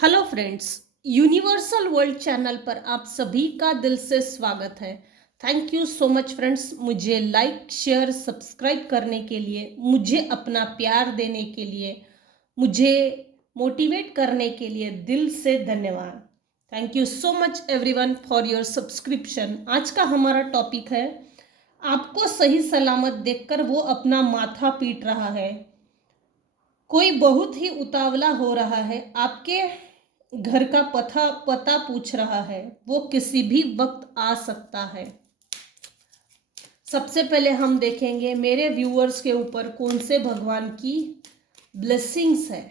Hello friends, universal world channel पर आप सभी का दिल से स्वागत है। Thank you so much friends, मुझे लाइक शेयर सब्सक्राइब करने के लिए, मुझे अपना प्यार देने के लिए, मुझे मोटिवेट करने के लिए दिल से धन्यवाद। Thank you so much everyone for your subscription. आज का हमारा टॉपिक है, आपको सही सलामत देखकर वो अपना माथा पीट रहा है। कोई बहुत ही उतावला हो रहा है, आपके घर का पता पूछ रहा है, वो किसी भी वक्त आ सकता है। सबसे पहले हम देखेंगे मेरे व्यूअर्स के ऊपर कौन से भगवान की ब्लेसिंग्स है।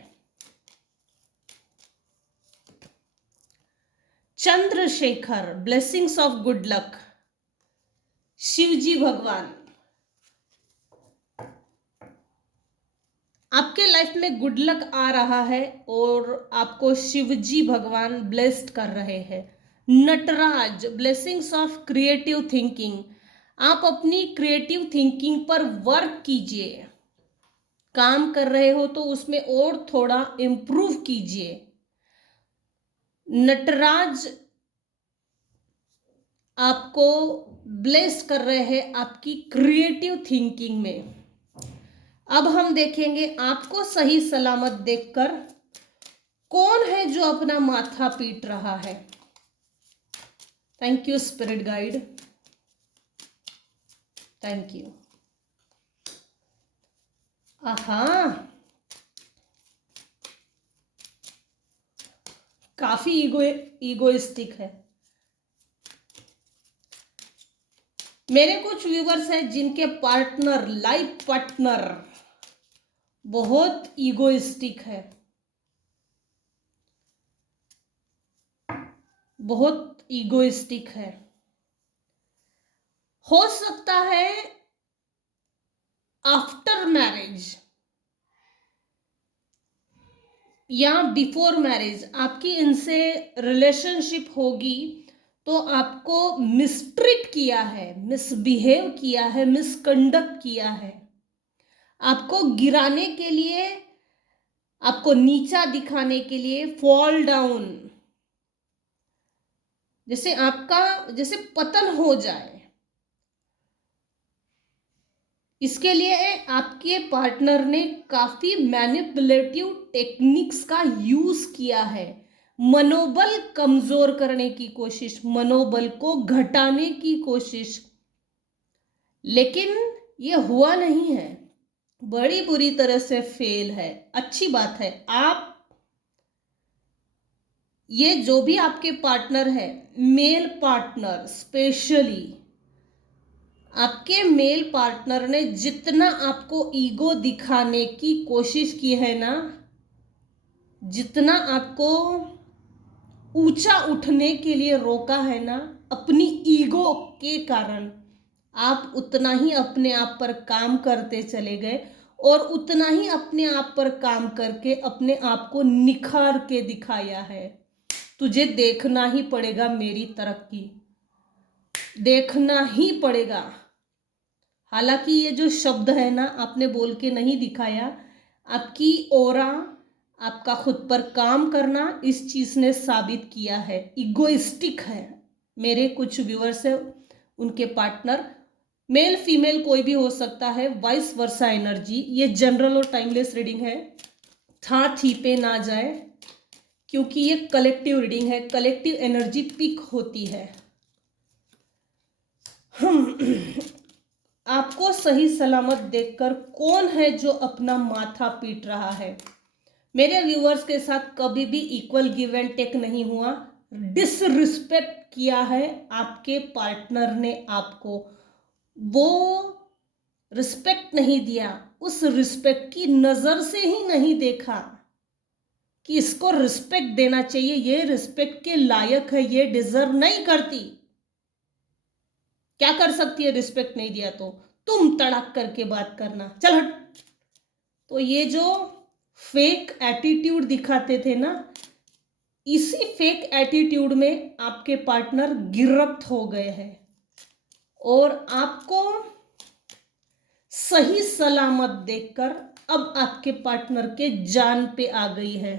Chandrashekhar, blessings of good luck. Shivji भगवान, आपके लाइफ में गुड लक आ रहा है और आपको शिवजी भगवान ब्लेस्ड कर रहे हैं। Nataraj, blessings of creative thinking. आप अपनी क्रिएटिव थिंकिंग पर वर्क कीजिए। काम कर रहे हो तो उसमें और थोड़ा इम्प्रूव कीजिए। नटराज आपको ब्लेस कर रहे हैं आपकी क्रिएटिव थिंकिंग में। अब हम देखेंगे आपको सही सलामत देखकर कौन है जो अपना माथा पीट रहा है। Thank you spirit guide, thank you. आहा, काफी ईगोइस्टिक है। मेरे कुछ व्यूवर्स हैं जिनके पार्टनर, लाइफ पार्टनर बहुत ईगोइस्टिक है, बहुत ईगोइस्टिक है। हो सकता है आफ्टर मैरिज या बिफोर मैरिज आपकी इनसे रिलेशनशिप होगी तो आपको मिसट्रीट किया है, मिसबिहेव किया है, मिसकंडक्ट किया है, आपको गिराने के लिए, आपको नीचा दिखाने के लिए, फॉल डाउन, जैसे आपका जैसे पतन हो जाए, इसके लिए आपके पार्टनर ने काफी मैनिपुलेटिव टेक्निक्स का यूज किया है। मनोबल कमजोर करने की कोशिश, मनोबल को घटाने की कोशिश, लेकिन ये हुआ नहीं है, बड़ी बुरी तरह से फेल है। अच्छी बात है, आप ये जो भी आपके पार्टनर है, मेल पार्टनर स्पेशली, आपके मेल पार्टनर ने जितना आपको ईगो दिखाने की कोशिश की है ना, जितना आपको ऊंचा उठने के लिए रोका है ना, अपनी ईगो के कारण आप उतना ही अपने आप पर काम करते चले गए और उतना ही अपने आप पर काम करके अपने आप को निखार के दिखाया है। तुझे देखना ही पड़ेगा मेरी तरक्की, देखना ही पड़ेगा। हालांकि ये जो शब्द है ना, आपने बोल के नहीं दिखाया, आपकी ओरा, आपका खुद पर काम करना इस चीज ने साबित किया है। इगोइस्टिक है। मेरे कुछ व्यूअर्स है, उनके पार्टनर मेल फीमेल कोई भी हो सकता है, वाइस वर्सा एनर्जी। ये जनरल और टाइमलेस रीडिंग है, था थी पे ना जाए, क्योंकि ये कलेक्टिव रीडिंग है, कलेक्टिव एनर्जी पिक होती है। आपको सही सलामत देखकर कौन है जो अपना माथा पीट रहा है। मेरे व्यूअर्स के साथ कभी भी इक्वल गिव एंड टेक नहीं हुआ। डिसरिस्पेक्ट किया है आपके पार्टनर ने, आपको वो रिस्पेक्ट नहीं दिया, उस रिस्पेक्ट की नजर से ही नहीं देखा कि इसको रिस्पेक्ट देना चाहिए, ये रिस्पेक्ट के लायक है, ये डिजर्व नहीं करती। क्या कर सकती है रिस्पेक्ट नहीं दिया तो? तुम तड़क करके बात करना, चल हट। तो ये जो फेक एटीट्यूड दिखाते थे ना, इसी फेक एटीट्यूड में आपके पार्टनर गिरफ्त हो गए हैं और आपको सही सलामत देखकर अब आपके पार्टनर के जान पे आ गई है।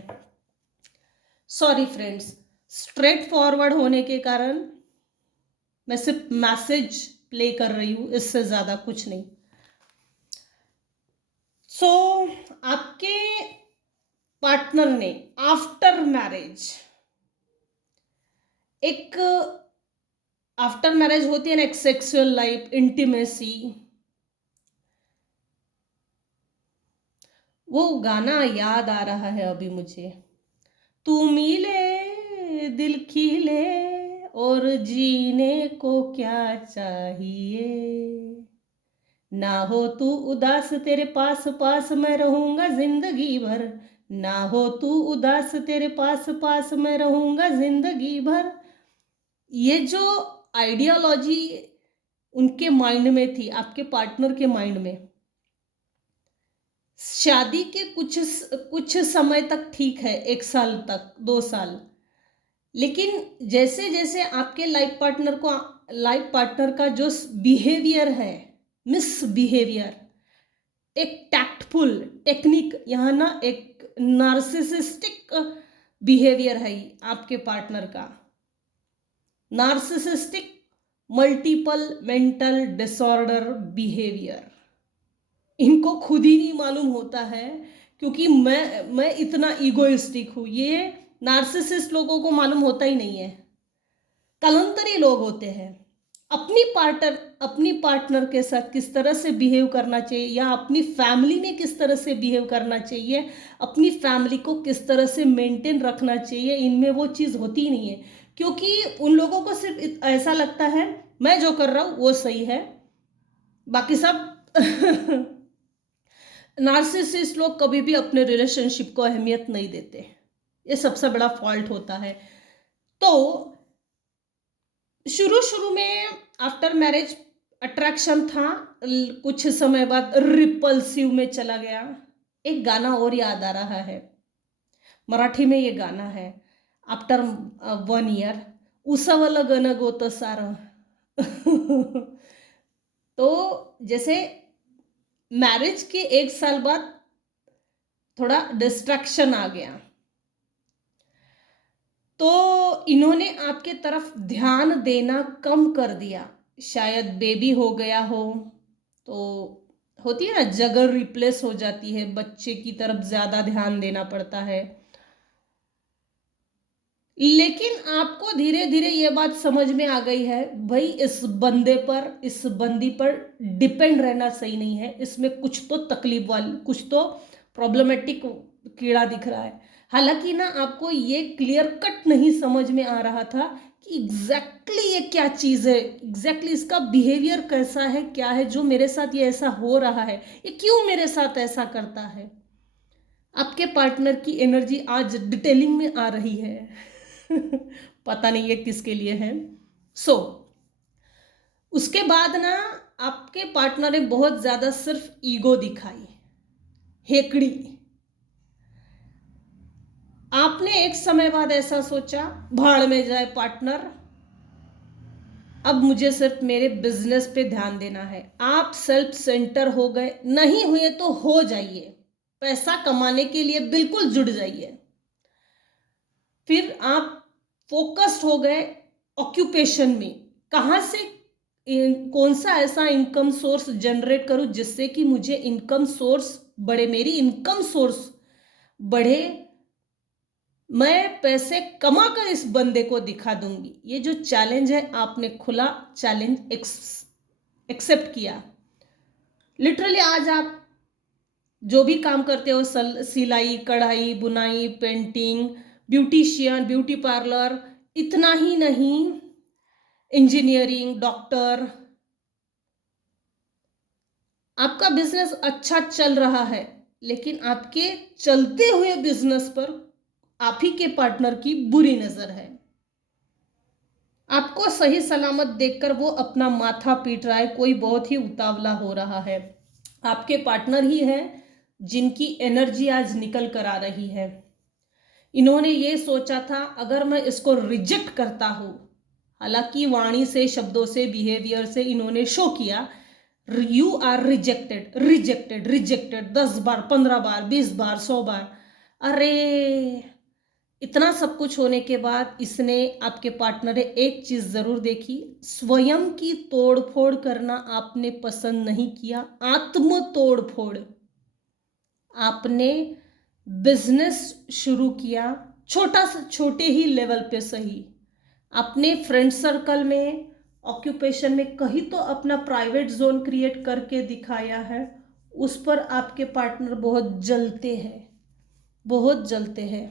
सॉरी फ्रेंड्स, स्ट्रेट फॉरवर्ड होने के कारण मैं सिर्फ मैसेज प्ले कर रही हूँ, इससे ज़्यादा कुछ नहीं। सो आपके पार्टनर ने आफ्टर मैरिज एक आफ्टर मैरिज होती है ना एक सेक्सुअल लाइफ, इंटीमेसी, वो गाना याद आ रहा है अभी मुझे। तू मिले दिल खिले और जीने को क्या चाहिए, ना हो तू उदास तेरे पास पास मैं रहूंगा जिंदगी भर, ना हो तू उदास तेरे पास पास मैं रहूंगा जिंदगी भर। ये जो आइडियोलॉजी उनके माइंड में थी, आपके पार्टनर के माइंड में, शादी के कुछ समय तक ठीक है, 1 साल तक, 2 साल, लेकिन जैसे जैसे आपके लाइफ पार्टनर का जो बिहेवियर है, मिसबिहेवियर, एक टैक्टफुल टेक्निक, यहाँ ना एक नार्सिसिस्टिक बिहेवियर है आपके पार्टनर का, narcissistic multiple mental disorder behaviour. इनको खुद ही नहीं मालूम होता है, क्योंकि मैं इतना ईगोइस्टिक हूँ, ये नार्सिसिस्ट लोगों को मालूम होता ही नहीं है। कलंतरी लोग होते हैं। अपनी पार्टनर के साथ किस तरह से बिहेव करना चाहिए, या अपनी फैमिली में किस तरह से बिहेव करना चाहिए, अपनी फैमिली को किस तरह से मेंटेन रखना चाहिए, इनमें वो चीज़ होती ही नहीं है। क्योंकि उन लोगों को सिर्फ ऐसा लगता है मैं जो कर रहा हूँ वो सही है, बाकी सब नार्सिसिस्ट लोग कभी भी अपने रिलेशनशिप को अहमियत नहीं देते, ये सबसे बड़ा फॉल्ट होता है। तो शुरू शुरू में आफ्टर मैरिज अट्रैक्शन था, कुछ समय बाद रिपल्सिव में चला गया। एक गाना और याद आ रहा है, मराठी में ये गाना है, आफ्टर 1 year उसवल गण गोत सार। तो जैसे मैरिज के 1 साल बाद थोड़ा डिस्ट्रैक्शन आ गया, तो इन्होंने आपके तरफ ध्यान देना कम कर दिया। शायद बेबी हो गया हो, तो होती है ना, जगह रिप्लेस हो जाती है, बच्चे की तरफ ज्यादा ध्यान देना पड़ता है। लेकिन आपको धीरे धीरे ये बात समझ में आ गई है, भाई इस बंदे पर, इस बंदी पर डिपेंड रहना सही नहीं है, इसमें कुछ तो तकलीफ वाली, कुछ तो प्रॉब्लमेटिक कीड़ा दिख रहा है। हालांकि ना आपको ये क्लियर कट नहीं समझ में आ रहा था कि एग्जैक्टली ये क्या चीज़ है, एग्जैक्टली इसका बिहेवियर कैसा है, क्या है जो मेरे साथ ये ऐसा हो रहा है, ये क्यों मेरे साथ ऐसा करता है। आपके पार्टनर की एनर्जी आज डिटेलिंग में आ रही है। पता नहीं ये किसके लिए है। सो उसके बाद ना आपके पार्टनर ने बहुत ज्यादा सिर्फ ईगो दिखाई, हेकड़ी। आपने एक समय बाद ऐसा सोचा, भाड़ में जाए पार्टनर, अब मुझे सिर्फ मेरे बिजनेस पे ध्यान देना है। आप सेल्फ सेंटर हो गए, नहीं हुए तो हो जाइए, पैसा कमाने के लिए बिल्कुल जुड़ जाइए। फिर आप फोकस्ड हो गए ऑक्यूपेशन में, कहाँ से कौन सा ऐसा इनकम सोर्स जनरेट करूं जिससे कि मुझे इनकम सोर्स बढ़े, मेरी इनकम सोर्स बढ़े, मैं पैसे कमा कर इस बंदे को दिखा दूंगी। ये जो चैलेंज है, आपने खुला चैलेंज एक्सेप्ट किया। लिटरली आज आप जो भी काम करते हो, सिलाई, कढ़ाई, बुनाई, पेंटिंग, ब्यूटिशियन, ब्यूटी पार्लर, इतना ही नहीं, इंजीनियरिंग, डॉक्टर, आपका बिजनेस अच्छा चल रहा है, लेकिन आपके चलते हुए बिजनेस पर आप ही के पार्टनर की बुरी नजर है। आपको सही सलामत देखकर वो अपना माथा पीट रहा है, कोई बहुत ही उतावला हो रहा है। आपके पार्टनर ही है जिनकी एनर्जी आज निकल कर आ रही है। इन्होंने ये सोचा था अगर मैं इसको रिजेक्ट करता हूं, हालांकि वाणी से, शब्दों से, बिहेवियर से इन्होंने शो किया, you are rejected, rejected, rejected, 10 बार, 15 बार, 20 बार, 100 बार। अरे इतना सब कुछ होने के बाद इसने, आपके पार्टनर ने एक चीज जरूर देखी, स्वयं की तोड़फोड़ करना आपने पसंद नहीं किया, आत्म तोड़फोड़। आपने बिजनेस शुरू किया, छोटा सा, छोटे ही लेवल पे सही, अपने फ्रेंड सर्कल में, ऑक्यूपेशन में कहीं तो अपना प्राइवेट जोन क्रिएट करके दिखाया है। उस पर आपके पार्टनर बहुत जलते हैं, बहुत जलते हैं।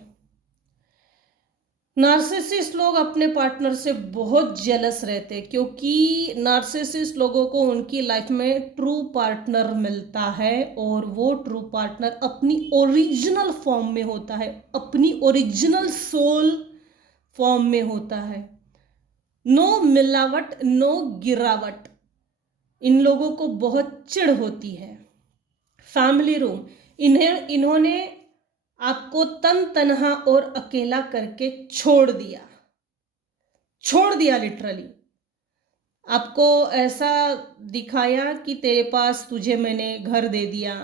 नार्सिसिस्ट लोग अपने पार्टनर से बहुत जेलस रहते हैं, क्योंकि नार्सिसिस्ट लोगों को उनकी लाइफ में ट्रू पार्टनर मिलता है, और वो ट्रू पार्टनर अपनी ओरिजिनल फॉर्म में होता है, अपनी ओरिजिनल सोल फॉर्म में होता है। नो मिलावट, नो गिरावट। इन लोगों को बहुत चिढ़ होती है। फैमिली रूम, इन्होंने आपको तन तनहा और अकेला करके छोड़ दिया, छोड़ दिया लिटरली। आपको ऐसा दिखाया कि तेरे पास, तुझे मैंने घर दे दिया,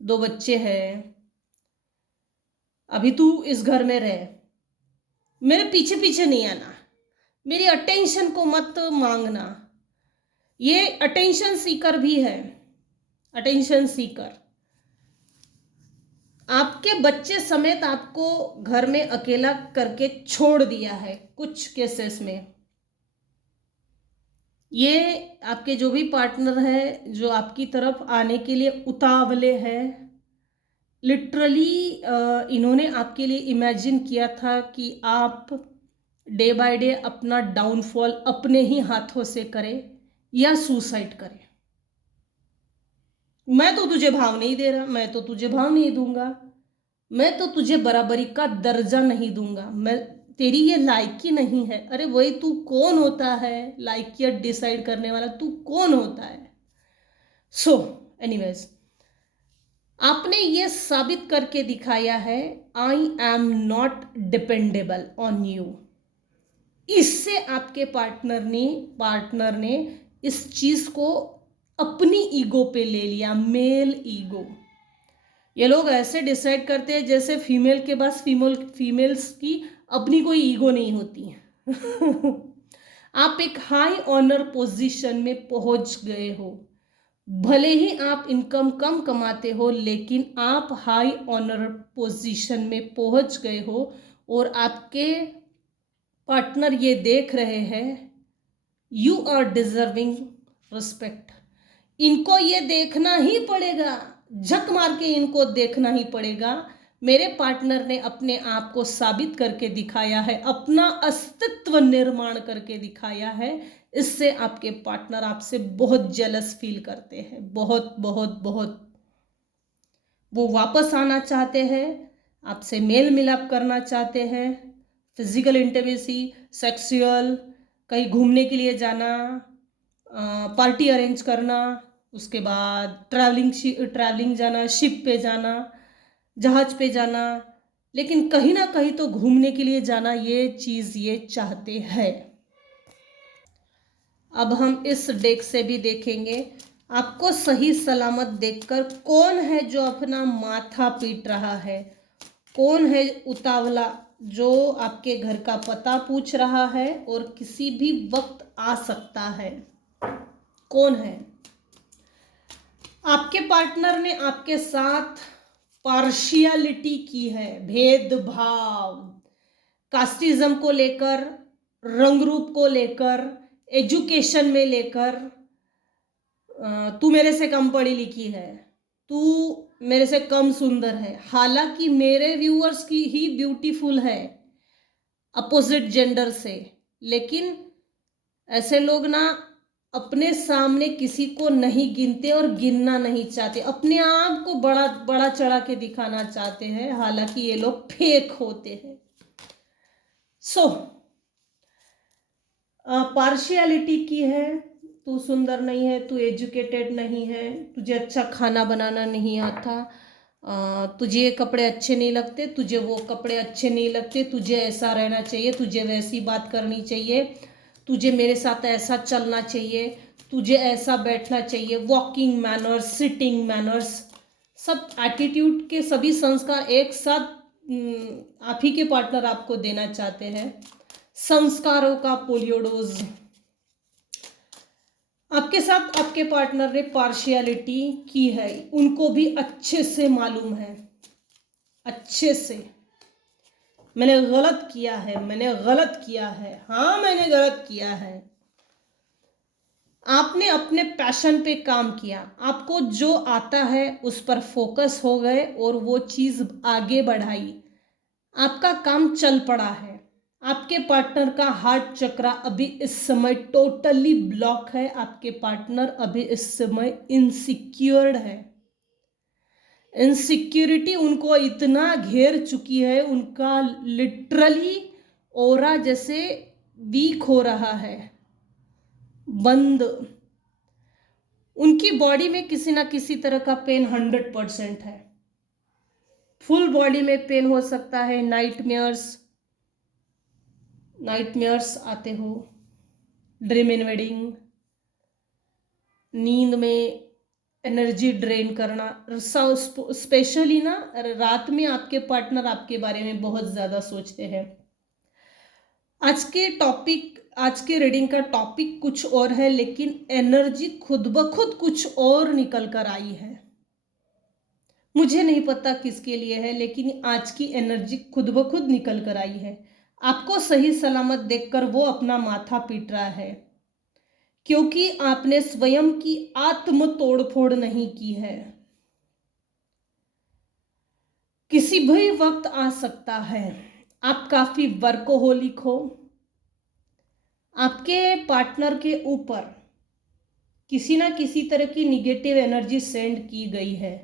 2 बच्चे हैं, अभी तू इस घर में रह, मेरे पीछे पीछे नहीं आना, मेरी अटेंशन को मत मांगना। ये अटेंशन सीकर भी है, अटेंशन सीकर। आपके बच्चे समेत आपको घर में अकेला करके छोड़ दिया है कुछ केसेस में। ये आपके जो भी पार्टनर है, जो आपकी तरफ आने के लिए उतावले हैं, लिटरली इन्होंने आपके लिए इमेजिन किया था कि आप डे बाय डे अपना डाउनफॉल अपने ही हाथों से करें या सुसाइड करें। मैं तो तुझे भाव नहीं दे रहा, मैं तो तुझे भाव नहीं दूंगा, मैं तो तुझे बराबरी का दर्जा नहीं दूंगा, मैं तेरी ये लायकी नहीं है। अरे वही तू कौन होता है लायकियत डिसाइड करने वाला, तू कौन होता है? सो एनीवेज, आपने ये साबित करके दिखाया है, I am not dependable on you. इससे आपके पार्टनर ने इस चीज को अपनी ईगो पे ले लिया, मेल ईगो। ये लोग ऐसे डिसाइड करते हैं जैसे फीमेल के पास फीमेल्स की अपनी कोई ईगो नहीं होती। आप एक हाई ऑनर पोजीशन में पहुंच गए हो, भले ही आप इनकम कम कमाते हो, लेकिन आप हाई ऑनर पोजीशन में पहुंच गए हो, और आपके पार्टनर ये देख रहे हैं, यू आर डिजर्विंग रिस्पेक्ट। इनको ये देखना ही पड़ेगा, झक मार के इनको देखना ही पड़ेगा। मेरे पार्टनर ने अपने आप को साबित करके दिखाया है, अपना अस्तित्व निर्माण करके दिखाया है। इससे आपके पार्टनर आपसे बहुत जेलस फील करते हैं, बहुत बहुत बहुत। वो वापस आना चाहते हैं, आपसे मेल मिलाप करना चाहते हैं, फिजिकल इंटीमेसी, सेक्सुअल, कहीं घूमने के लिए जाना, पार्टी अरेंज करना, उसके बाद ट्रैवलिंग जाना, शिप पे जाना, जहाज पे जाना, लेकिन कहीं ना कहीं तो घूमने के लिए जाना, ये चीज़ ये चाहते हैं। अब हम इस डेक से भी देखेंगे आपको सही सलामत देखकर कौन है जो अपना माथा पीट रहा है, कौन है उतावला जो आपके घर का पता पूछ रहा है और किसी भी वक्त आ सकता है। कौन है? आपके पार्टनर ने आपके साथ पार्शियलिटी की है, भेदभाव, कास्टिज्म को लेकर, रंग रूप को लेकर, एजुकेशन में लेकर। तू मेरे से कम पढ़ी लिखी है, तू मेरे से कम सुंदर है, हालांकि मेरे व्यूअर्स की ही ब्यूटीफुल है अपोजिट जेंडर से। लेकिन ऐसे लोग ना अपने सामने किसी को नहीं गिनते और गिनना नहीं चाहते, अपने आप को बड़ा बड़ा चढ़ा के दिखाना चाहते हैं, हालांकि ये लोग फेक होते हैं। सो पार्शियलिटी की है, तू सुंदर नहीं है, तू एजुकेटेड नहीं है, तुझे अच्छा खाना बनाना नहीं आता, तुझे ये कपड़े अच्छे नहीं लगते, तुझे वो कपड़े अच्छे नहीं लगते, तुझे ऐसा रहना चाहिए, तुझे वैसी बात करनी चाहिए, तुझे मेरे साथ ऐसा चलना चाहिए, तुझे ऐसा बैठना चाहिए, वॉकिंग मैनर्स, सिटिंग मैनर्स, सब एटीट्यूड के सभी संस्कार एक साथ आप ही के पार्टनर आपको देना चाहते हैं। संस्कारों का पोलियो डोज। आपके साथ आपके पार्टनर ने पार्शियलिटी की है, उनको भी अच्छे से मालूम है, अच्छे से मैंने गलत किया है, मैंने गलत किया है, हाँ मैंने गलत किया है। आपने अपने पैशन पे काम किया, आपको जो आता है उस पर फोकस हो गए और वो चीज़ आगे बढ़ाई, आपका काम चल पड़ा है। आपके पार्टनर का हार्ट चक्रा अभी इस समय टोटली ब्लॉक है। आपके पार्टनर अभी इस समय इनसिक्योर्ड है। इनसिक्योरिटी उनको इतना घेर चुकी है, उनका लिटरली ऑरा जैसे वीक हो रहा है, बंद। उनकी बॉडी में किसी ना किसी तरह का पेन 100% है। फुल बॉडी में पेन हो सकता है, नाइटमेयर्स आते हो, ड्रीम इन्वेडिंग, नींद में एनर्जी ड्रेन करना, स्पेशली ना रात में आपके पार्टनर आपके बारे में बहुत ज़्यादा सोचते हैं। आज के रीडिंग का टॉपिक कुछ और है, लेकिन एनर्जी खुद ब खुद कुछ और निकल कर आई है। मुझे नहीं पता किसके लिए है, लेकिन आज की एनर्जी खुद ब खुद निकल कर आई है। आपको सही सलामत देखकर वो अपना माथा पीट रहा है, क्योंकि आपने स्वयं की आत्म तोड़फोड़ नहीं की है। किसी भी वक्त आ सकता है। आप काफी वर्कोहोलिक हो, आपके पार्टनर के ऊपर किसी ना किसी तरह की निगेटिव एनर्जी सेंड की गई है,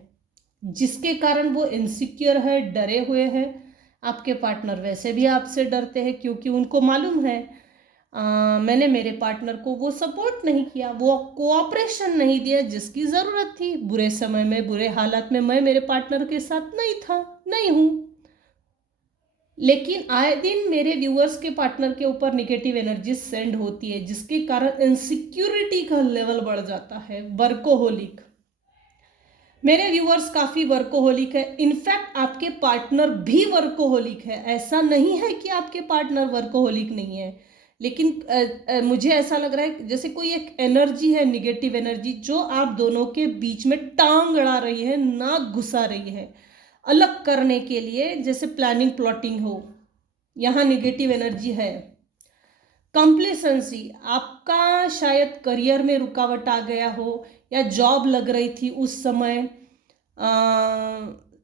जिसके कारण वो इनसिक्योर है, डरे हुए हैं। आपके पार्टनर वैसे भी आपसे डरते हैं, क्योंकि उनको मालूम है मैंने मेरे पार्टनर को वो सपोर्ट नहीं किया, वो कोऑपरेशन नहीं दिया जिसकी ज़रूरत थी। बुरे समय में, बुरे हालात में मैं मेरे पार्टनर के साथ नहीं था, नहीं हूँ। लेकिन आए दिन मेरे व्यूअर्स के पार्टनर के ऊपर नेगेटिव एनर्जी सेंड होती है, जिसके कारण इनसिक्योरिटी का लेवल बढ़ जाता है। वर्कोहोलिक, मेरे व्यूअर्स काफ़ी वर्कोहोलिक है। इनफैक्ट आपके पार्टनर भी वर्कोहोलिक है। ऐसा नहीं है कि आपके पार्टनर वर्कोहोलिक नहीं है, लेकिन मुझे ऐसा लग रहा है जैसे कोई एक एनर्जी है, निगेटिव एनर्जी, जो आप दोनों के बीच में टांग अड़ा रही है, नाक घुसा रही है अलग करने के लिए, जैसे प्लानिंग प्लॉटिंग हो। यहाँ निगेटिव एनर्जी है। कंप्लेसेंसी, आपका शायद करियर में रुकावट आ गया हो, या जॉब लग रही थी उस समय,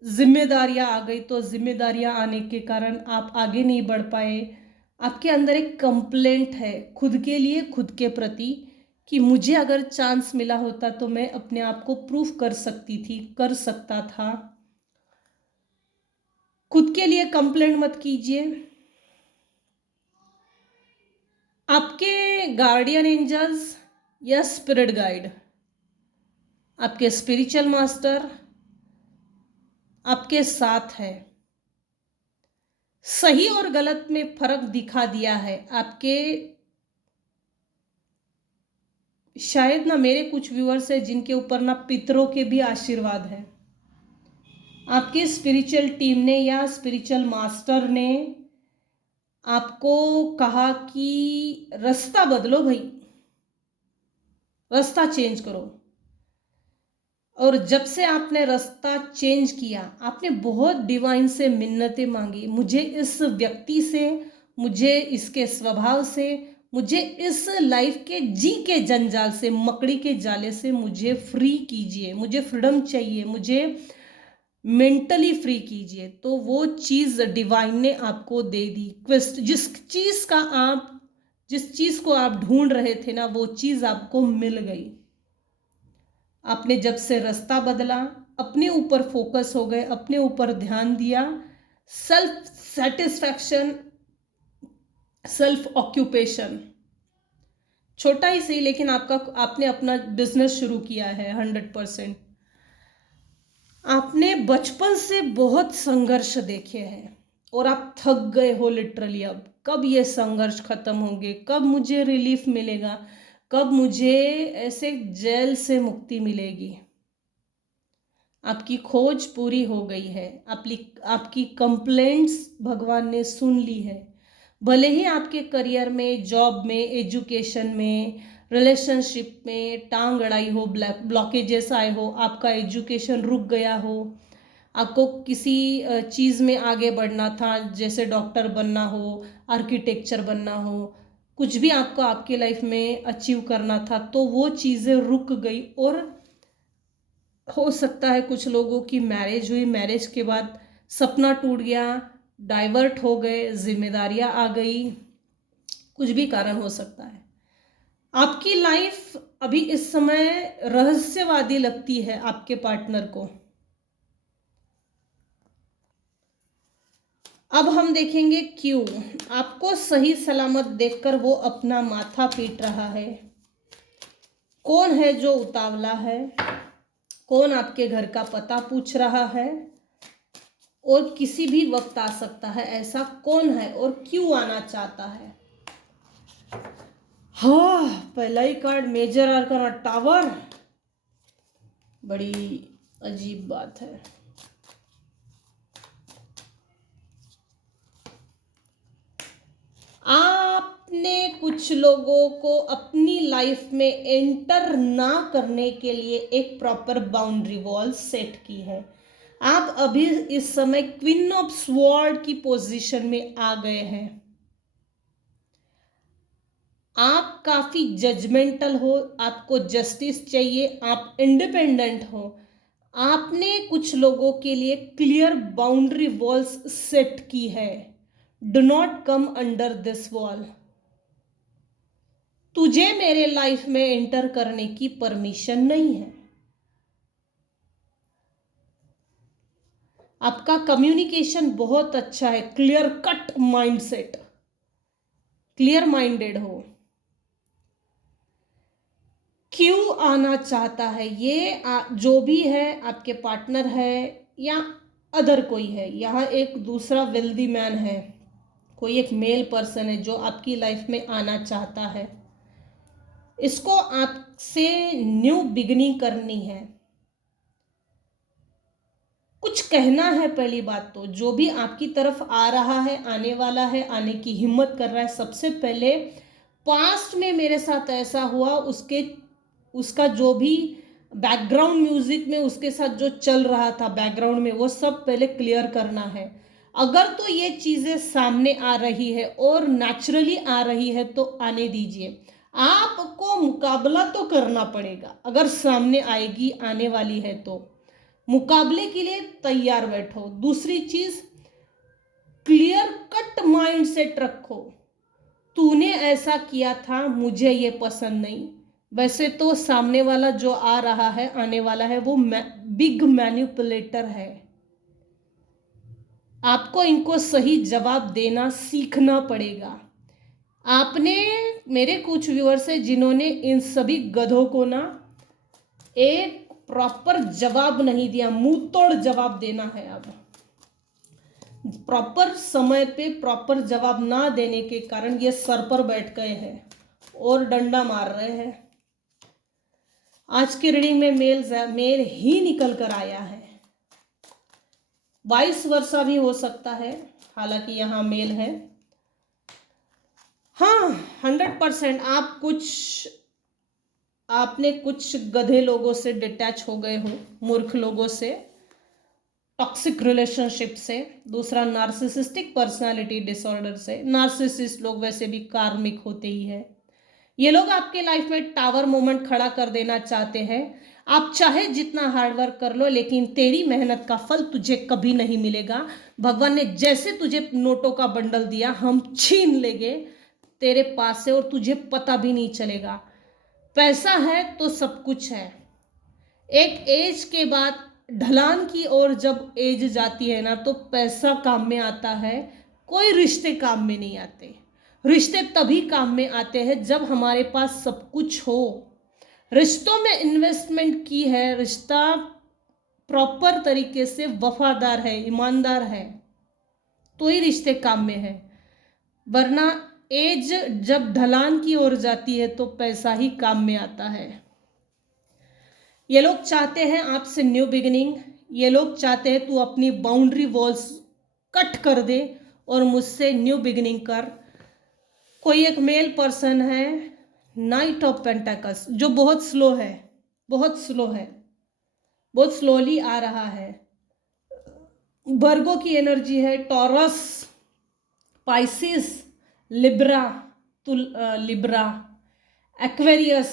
जिम्मेदारियां आ गई, तो जिम्मेदारियां आने के कारण आप आगे नहीं बढ़ पाए। आपके अंदर एक कंप्लेंट है खुद के लिए, खुद के प्रति, कि मुझे अगर चांस मिला होता तो मैं अपने आप को प्रूफ कर सकती थी, कर सकता था। खुद के लिए कंप्लेंट मत कीजिए। आपके गार्डियन एंजल्स या स्पिरिट गाइड, आपके स्पिरिचुअल मास्टर आपके साथ है। सही और गलत में फर्क दिखा दिया है। आपके शायद ना मेरे कुछ व्यूअर्स हैं जिनके ऊपर ना पितरों के भी आशीर्वाद है। आपकी स्पिरिचुअल टीम ने या स्पिरिचुअल मास्टर ने आपको कहा कि रास्ता बदलो भाई, रास्ता चेंज करो। और जब से आपने रास्ता चेंज किया, आपने बहुत डिवाइन से मिन्नतें मांगी, मुझे इस व्यक्ति से, मुझे इसके स्वभाव से, मुझे इस लाइफ के जी के जंजाल से, मकड़ी के जाले से मुझे फ्री कीजिए, मुझे फ्रीडम चाहिए, मुझे मेंटली फ्री कीजिए। तो वो चीज़ डिवाइन ने आपको दे दी। क्वेस्ट जिस चीज़ को आप ढूंढ रहे थे ना, वो चीज़ आपको मिल गई। आपने जब से रास्ता बदला, अपने ऊपर फोकस हो गए, अपने ऊपर ध्यान दिया, सेल्फ सेटिस्फैक्शन, सेल्फ ऑक्यूपेशन, छोटा ही सही, लेकिन आपने अपना बिजनेस शुरू किया है 100%। आपने बचपन से बहुत संघर्ष देखे हैं और आप थक गए हो लिटरली। अब कब ये संघर्ष खत्म होंगे, कब मुझे रिलीफ मिलेगा, कब मुझे ऐसे जेल से मुक्ति मिलेगी। आपकी खोज पूरी हो गई है, आपकी कंप्लेंट्स भगवान ने सुन ली है। भले ही आपके करियर में, जॉब में, एजुकेशन में, रिलेशनशिप में टांग अड़ाई हो, ब्लॉकेजेस आए हो, आपका एजुकेशन रुक गया हो, आपको किसी चीज़ में आगे बढ़ना था, जैसे डॉक्टर बनना हो, आर्किटेक्चर बनना हो, कुछ भी आपको आपके लाइफ में अचीव करना था, तो वो चीज़ें रुक गई। और हो सकता है कुछ लोगों की मैरिज हुई, मैरिज के बाद सपना टूट गया, डाइवर्ट हो गए, जिम्मेदारियां आ गई, कुछ भी कारण हो सकता है। आपकी लाइफ अभी इस समय रहस्यवादी लगती है आपके पार्टनर को। अब हम देखेंगे क्यों आपको सही सलामत देखकर वो अपना माथा पीट रहा है। कौन है जो उतावला है, कौन आपके घर का पता पूछ रहा है और किसी भी वक्त आ सकता है, ऐसा कौन है और क्यों आना चाहता है। हाँ, पहला ही कार्ड मेजर आर्काना टावर, बड़ी अजीब बात है। आपने कुछ लोगों को अपनी लाइफ में एंटर ना करने के लिए एक प्रॉपर बाउंड्री वॉल सेट की है। आप अभी इस समय क्वीन ऑफ स्वॉर्ड की पोजीशन में आ गए हैं। आप काफी जजमेंटल हो, आपको जस्टिस चाहिए, आप इंडिपेंडेंट हो। आपने कुछ लोगों के लिए क्लियर बाउंड्री वॉल्स सेट की है। Do not come under this wall. तुझे मेरे लाइफ में एंटर करने की परमिशन नहीं है। आपका कम्युनिकेशन बहुत अच्छा है, clear cut mindset, clear minded हो। क्यों आना चाहता है ये जो भी है, आपके पार्टनर है या अदर कोई है, यहाँ एक दूसरा वेल्दी मैन है, कोई एक मेल पर्सन है जो आपकी लाइफ में आना चाहता है। इसको आपसे न्यू बिगिनिंग करनी है, कुछ कहना है। पहली बात तो जो भी आपकी तरफ आ रहा है, आने वाला है, आने की हिम्मत कर रहा है, सबसे पहले पास्ट में मेरे साथ ऐसा हुआ, उसका जो भी बैकग्राउंड म्यूजिक में उसके साथ जो चल रहा था बैकग्राउंड में, वो सब पहले क्लियर करना है। अगर तो ये चीज़ें सामने आ रही है और नेचुरली आ रही है तो आने दीजिए। आपको मुकाबला तो करना पड़ेगा, अगर सामने आएगी, आने वाली है तो मुकाबले के लिए तैयार बैठो। दूसरी चीज, क्लियर कट माइंड सेट रखो। तूने ऐसा किया था, मुझे ये पसंद नहीं। वैसे तो सामने वाला जो आ रहा है, आने वाला है, वो बिग मैनिपुलेटर है। आपको इनको सही जवाब देना सीखना पड़ेगा। आपने, मेरे कुछ व्यूअर्स है जिन्होंने इन सभी गधों को ना एक प्रॉपर जवाब नहीं दिया, मुंह तोड़ जवाब देना है। अब प्रॉपर समय पे प्रॉपर जवाब ना देने के कारण ये सर पर बैठ गए हैं और डंडा मार रहे हैं। आज की रीडिंग में मेल ही निकल कर आया है, 22 वर्षा भी हो सकता है, हालांकि यहाँ मेल है। हाँ, 100% आपने कुछ गधे लोगों से डिटैच हो गए हो, मूर्ख लोगों से, टॉक्सिक रिलेशनशिप से। दूसरा, नार्सिसिस्टिक पर्सनालिटी डिसऑर्डर से। नार्सिसिस्ट लोग वैसे भी कार्मिक होते ही है। ये लोग आपके लाइफ में टावर मोमेंट खड़ा कर देना चाहते हैं। आप चाहे जितना हार्डवर्क कर लो, लेकिन तेरी मेहनत का फल तुझे कभी नहीं मिलेगा। भगवान ने जैसे तुझे नोटों का बंडल दिया, हम छीन लेंगे तेरे पास से और तुझे पता भी नहीं चलेगा। पैसा है तो सब कुछ है। एक एज के बाद ढलान की ओर जब एज जाती है ना, तो पैसा काम में आता है, कोई रिश्ते काम में नहीं आते। रिश्ते तभी काम में आते हैं जब हमारे पास सब कुछ हो। रिश्तों में इन्वेस्टमेंट की है, रिश्ता प्रॉपर तरीके से वफादार है, ईमानदार है, तो ही रिश्ते काम में है। वरना एज जब ढलान की ओर जाती है तो पैसा ही काम में आता है। ये लोग चाहते हैं आपसे न्यू बिगिनिंग, ये लोग चाहते हैं तू अपनी बाउंड्री वॉल्स कट कर दे और मुझसे न्यू बिगिनिंग कर। कोई एक मेल पर्सन है, नाइट ऑफ पेंटाकल्स, जो बहुत स्लो है, बहुत स्लो है, बहुत स्लोली आ रहा है। वर्गो की एनर्जी है, taurus, Pisces, Libra, Libra, Aquarius,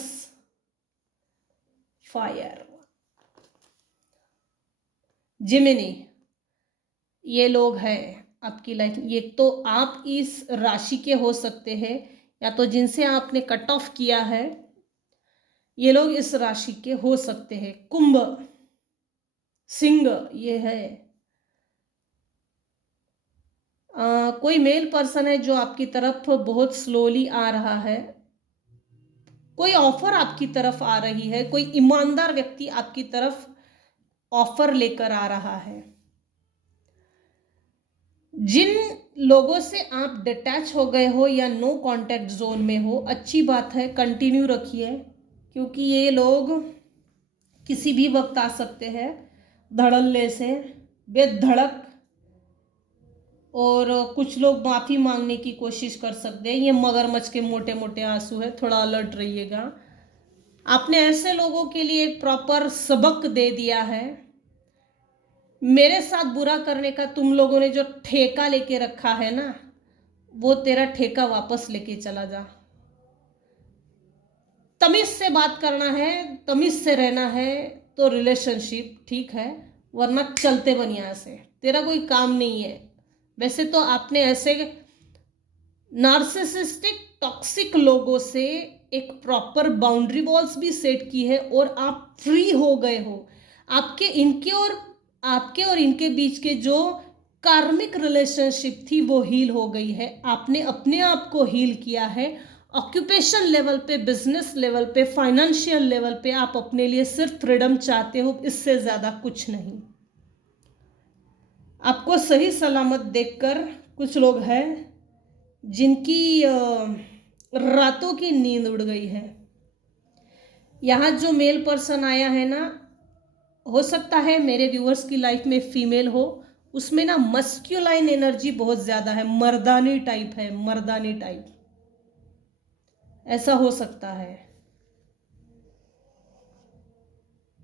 fire, Gemini, ये लोग हैं आपकी लाइफ। ये तो आप इस राशि के हो सकते हैं, या तो जिनसे आपने कट ऑफ किया है, ये लोग इस राशि के हो सकते हैं। कुंभ, सिंह, ये है कोई मेल पर्सन है जो आपकी तरफ बहुत स्लोली आ रहा है। कोई ऑफर आपकी तरफ आ रही है, कोई ईमानदार व्यक्ति आपकी तरफ ऑफर लेकर आ रहा है। जिन लोगों से आप डिटैच हो गए हो या नो कांटेक्ट जोन में हो, अच्छी बात है, कंटिन्यू रखिए, क्योंकि ये लोग किसी भी वक्त आ सकते हैं धड़ल्ले से, बेधड़क। और कुछ लोग माफ़ी मांगने की कोशिश कर सकते हैं। ये मगरमच्छ के मोटे मोटे आंसू है, थोड़ा अलर्ट रहिएगा। आपने ऐसे लोगों के लिए एक प्रॉपर सबक दे दिया है। मेरे साथ बुरा करने का तुम लोगों ने जो ठेका लेके रखा है ना, वो तेरा ठेका वापस लेके चला जा। तमीज से बात करना है, तमीज से रहना है तो रिलेशनशिप ठीक है, वरना चलते बन यहाँ से, तेरा कोई काम नहीं है। वैसे तो आपने ऐसे नार्सिसिस्टिक टॉक्सिक लोगों से एक प्रॉपर बाउंड्री वॉल्स भी सेट की है और आप फ्री हो गए हो। आपके और इनके बीच के जो कार्मिक रिलेशनशिप थी वो हील हो गई है। आपने अपने आप को हील किया है। ऑक्यूपेशन लेवल पे, बिजनेस लेवल पे, फाइनेंशियल लेवल पे आप अपने लिए सिर्फ फ्रीडम चाहते हो, इससे ज़्यादा कुछ नहीं। आपको सही सलामत देखकर कुछ लोग हैं जिनकी रातों की नींद उड़ गई है। यहाँ जो मेल पर्सन आया है ना, हो सकता है मेरे व्यूअर्स की लाइफ में फीमेल हो, उसमें ना मस्क्यूलाइन एनर्जी बहुत ज़्यादा है, मर्दानी टाइप है, मर्दानी टाइप, ऐसा हो सकता है।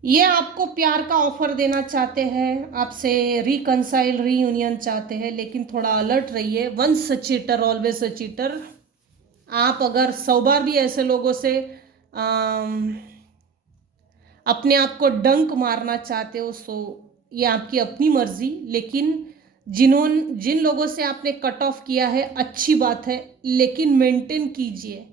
ये आपको प्यार का ऑफर देना चाहते हैं, आपसे रिकंसाइल रीयूनियन चाहते हैं, लेकिन थोड़ा अलर्ट रहिए। Once a cheater always a cheater. आप अगर 100 बार भी ऐसे लोगों से अपने आप को डंक मारना चाहते हो, सो ये आपकी अपनी मर्जी, लेकिन जिन लोगों से आपने कट ऑफ किया है, अच्छी बात है, लेकिन मेंटेन कीजिए।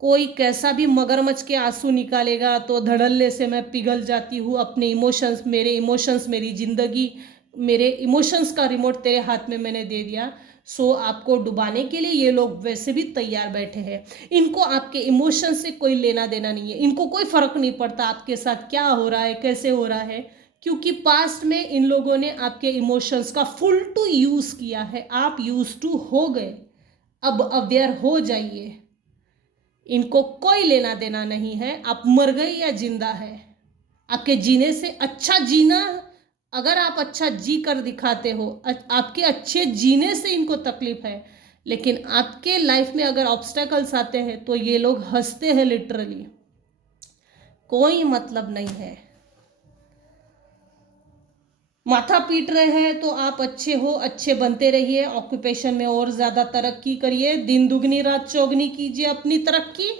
कोई कैसा भी मगरमच्छ के आंसू निकालेगा तो धड़ल्ले से मैं पिघल जाती हूँ, अपने इमोशंस, मेरे इमोशंस मेरी ज़िंदगी, मेरे इमोशंस का रिमोट तेरे हाथ में मैंने दे दिया। सो आपको डुबाने के लिए ये लोग वैसे भी तैयार बैठे हैं। इनको आपके इमोशन से कोई लेना देना नहीं है। इनको कोई फ़र्क नहीं पड़ता आपके साथ क्या हो रहा है, कैसे हो रहा है, क्योंकि पास्ट में इन लोगों ने आपके इमोशंस का फुल टू यूज़ किया है। आप यूज टू हो गए, अब अवेयर हो जाइए। इनको कोई लेना देना नहीं है, आप मर गए या जिंदा है। आपके जीने से अच्छा जीना, अगर आप अच्छा जी कर दिखाते हो, आपके अच्छे जीने से इनको तकलीफ है, लेकिन आपके लाइफ में अगर ऑब्स्टेकल्स आते हैं तो ये लोग हंसते हैं लिटरली। कोई मतलब नहीं है। माथा पीट रहे हैं तो आप अच्छे हो, अच्छे बनते रहिए, ऑक्यूपेशन में और ज़्यादा तरक्की करिए, दिन दुगनी रात चौगनी कीजिए अपनी तरक्की।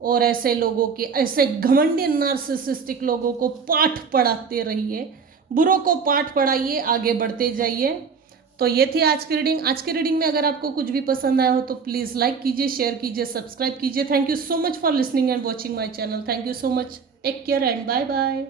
और ऐसे लोगों के, ऐसे घमंडी नार्सिसिस्टिक लोगों को पाठ पढ़ाते रहिए, बुरों को पाठ पढ़ाइए, आगे बढ़ते जाइए। तो ये थी आज की रीडिंग। आज की रीडिंग में अगर आपको कुछ भी पसंद आया हो तो प्लीज़ लाइक कीजिए, शेयर कीजिए, सब्सक्राइब कीजिए। Thank you so much for listening and watching my channel. Thank you so much. Take care and bye bye.